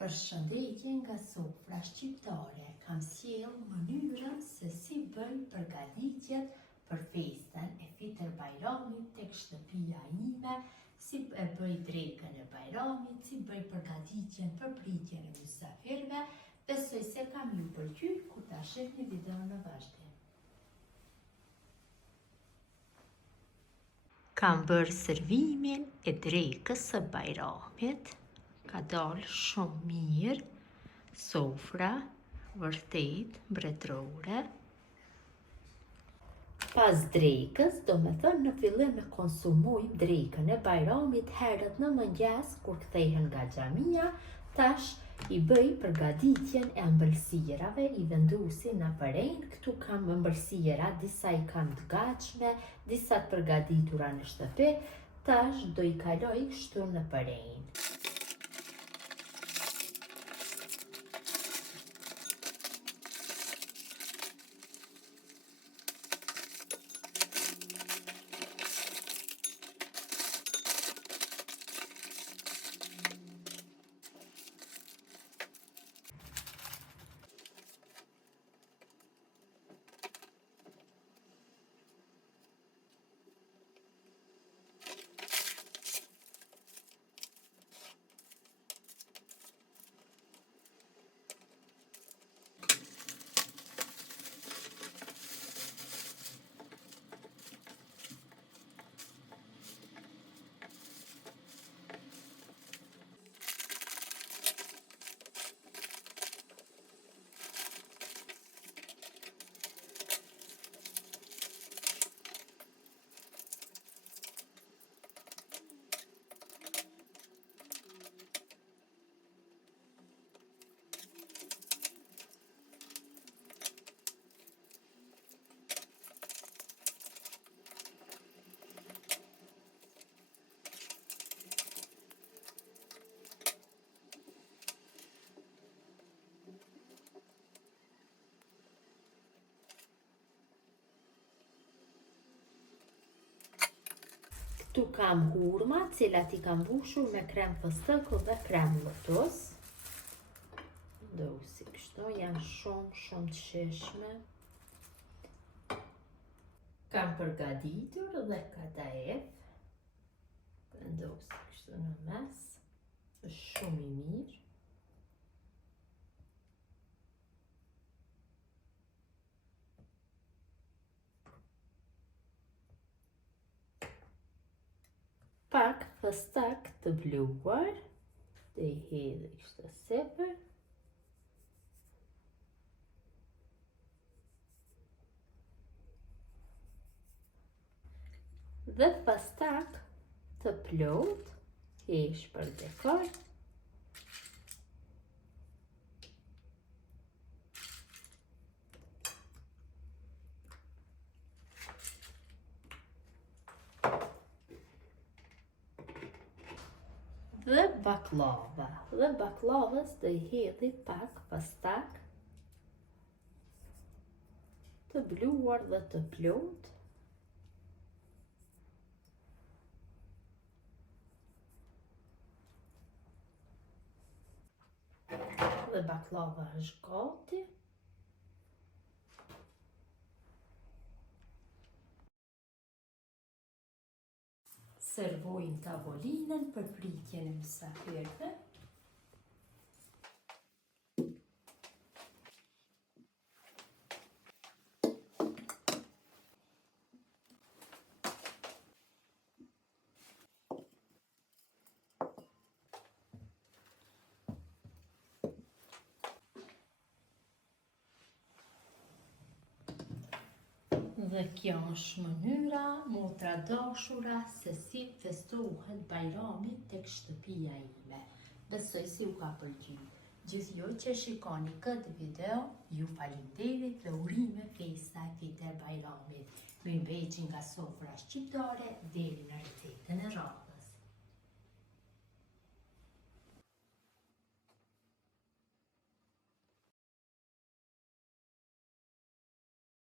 Përshëndetje nga sofra shqiptare, kam sjell mënyrën se si bëj përgatitjet për festën e Fitër Bajramit tek shtëpia ime, si e bëj drekën e Bajramit, si bëj përgatitjen për pritjen e mysafirëve. Besoj se kam ju pëlqyer kur ta shihni videon në vazhdim. Kam bërë servimin e drekës së Bajramit. Ka dalë shumë mirë, sofra, vërtet, mbretërore. Pas drekës, do me thënë në fillim e konsumojmë drekën e Bajramit herët në mëngjes kur kthehen nga xhamia, tash i bëj përgatitjen e ëmbëlsirave, i vendosi në përrejnë. Këtu kam ëmbëlsira, disa i kam të gatshme, disa të përgatitura në shtëpi, tash do i kaloj kështu në përrejnë. Këtu kam hurma, cilat I kam mbushur me krem fëstëku dhe krem lotos. Si kështu, janë shumë të sheshme. Kam përgatitur dhe kadajef. Vendosi kështu në mes. Është shumë I mirë. Pak fëstak të bluar, dhe I hedhi kështu sipër. Dhe fëstak të plot, hesh për dekor. Dhe baklava. Dhe baklavës do I hedhi pak fëstak të bluar dhe të plot. Dhe baklava është gati. Servojmë tavolinën për pritjen e mysafirëve. Dhe kjo është mënyra, motra dashura, se si festohet Bajrami tek shtëpia ime. Besoj si u ka pëlqyer. Gjithë ju që shikoni këtë video, ju faleminderit dhe urime festa e Fitër Bajramit. Mirëmbëjtje nga sofra shqiptare deri në recetën e radhës.